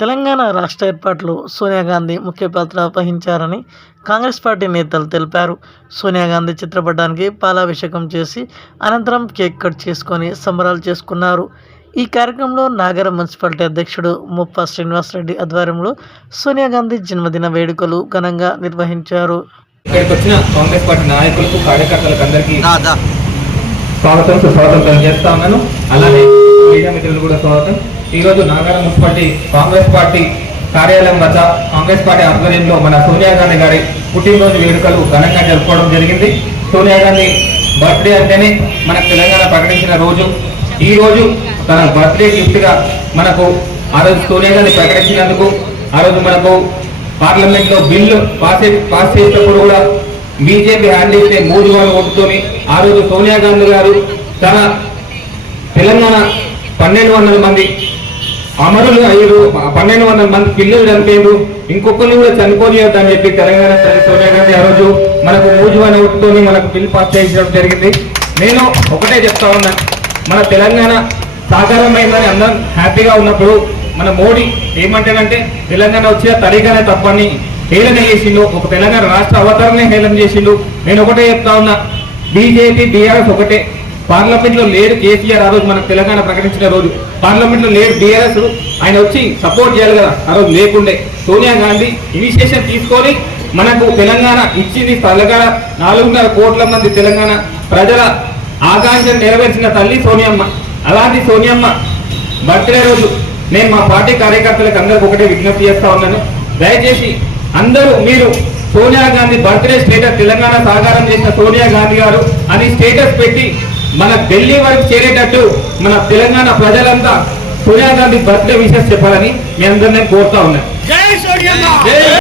తెలంగాణ రాష్ట్ర ఏర్పాటులో సోనియా గాంధీ ముఖ్య పాత్ర వహించారని కాంగ్రెస్ పార్టీ నేతలు తెలిపారు. సోనియా గాంధీ చిత్రపటానికి పాలాభిషేకం చేసి అనంతరం కేక్ కట్ చేసుకొని సంబరాలు చేసుకున్నారు. ఈ కార్యక్రమంలో నాగర మున్సిపాలిటీ అధ్యక్షుడు ముప్ప శ్రీనివాసరెడ్డి ఆధ్వర్యంలో సోనియా గాంధీ జన్మదిన వేడుకలు ఘనంగా నిర్వహించారు. ఇక్కడికి వచ్చిన కాంగ్రెస్ పార్టీ నాయకులకు కార్యకర్తలకు అందరికీ స్వాగతం సుస్వాగతం తెలియజేస్తా ఉన్నాను. అలానే మీడియా మిత్రులు కూడా స్వాగతం. ఈ రోజు నాగారం మున్సిపాలిటీ కాంగ్రెస్ పార్టీ కార్యాలయం వద్ద కాంగ్రెస్ పార్టీ ఆధ్వర్యంలో మన సోనియా గాంధీ గారి పుట్టినరోజు వేడుకలు ఘనంగా జరుపుకోవడం జరిగింది. సోనియా గాంధీ బర్త్డే అంటేనే మన తెలంగాణ ప్రకటించిన రోజు. ఈ రోజు తన బర్త్డే గిఫ్ట్గా మనకు ఆ రోజు సోనియా గాంధీ ప్రకటించినందుకు ఆ రోజు మనకు పార్లమెంట్లో బిల్లు పాస్ పాస్ చేసినప్పుడు కూడా బీజేపీ హ్యాండ్ ఇస్తే మూడు వాళ్ళు ఒప్పుకొని ఆ రోజు సోనియా గాంధీ గారు తన తెలంగాణ పన్నెండు వందల మంది అమరులు అయ్యారు. పన్నెండు వందల మంది పిల్లలు చనిపోయారు ఇంకొకరిని కూడా చనిపోనియద్దు అని చెప్పి తెలంగాణ సోనియా గాంధీ ఆ రోజు మనకు మూడు వందల ఓటుతోని మనకు బిల్ పాస్ చేయించడం జరిగింది. నేను ఒకటే చెప్తా ఉన్నాను మన తెలంగాణ సాకారమైందని అందరం హ్యాపీగా ఉన్నప్పుడు మన మోడీ ఏమంటాడంటే తెలంగాణ వచ్చిన తరీగానే తప్పని హేళన చేసిండు. ఒక తెలంగాణ రాష్ట్ర అవతరణే హేళన చేసిండు. నేను ఒకటే చెప్తా ఉన్నా. బీజేపీ బీఆర్ఎస్ ఒకటే. పార్లమెంట్లో లేడు కేసీఆర్ ఆ రోజు మనకు తెలంగాణ ప్రకటించిన రోజు. పార్లమెంట్లో లేడు బీఆర్ఎస్ ఆయన వచ్చి సపోర్ట్ చేయాలి కదా ఆ రోజు లేకుండే. సోనియా గాంధీ ఇనిషియేషన్ తీసుకొని మనకు తెలంగాణ ఇచ్చింది తెలంగాణ నాలుగున్నర కోట్ల మంది తెలంగాణ ప్రజల ఆకాంక్షను నెరవేర్చిన తల్లి సోనియమ్మ. అలాంటి సోనియమ్మ బర్త్డే రోజు నేను మా పార్టీ కార్యకర్తలకు అందరికి ఒకటే విజ్ఞప్తి చేస్తా ఉన్నాను. దయచేసి అందరూ మీరు సోనియా గాంధీ బర్త్డే స్టేటస్ తెలంగాణ సాకారం చేసిన సోనియా గాంధీ గారు అని స్టేటస్ పెట్టి మన ఢిల్లీ వరకు చేరేటట్టు మన తెలంగాణ ప్రజలంతా సోనియా గాంధీ బర్త్డే విషయం చెప్పాలని మీ అందరినీ కోరుతా ఉన్నాను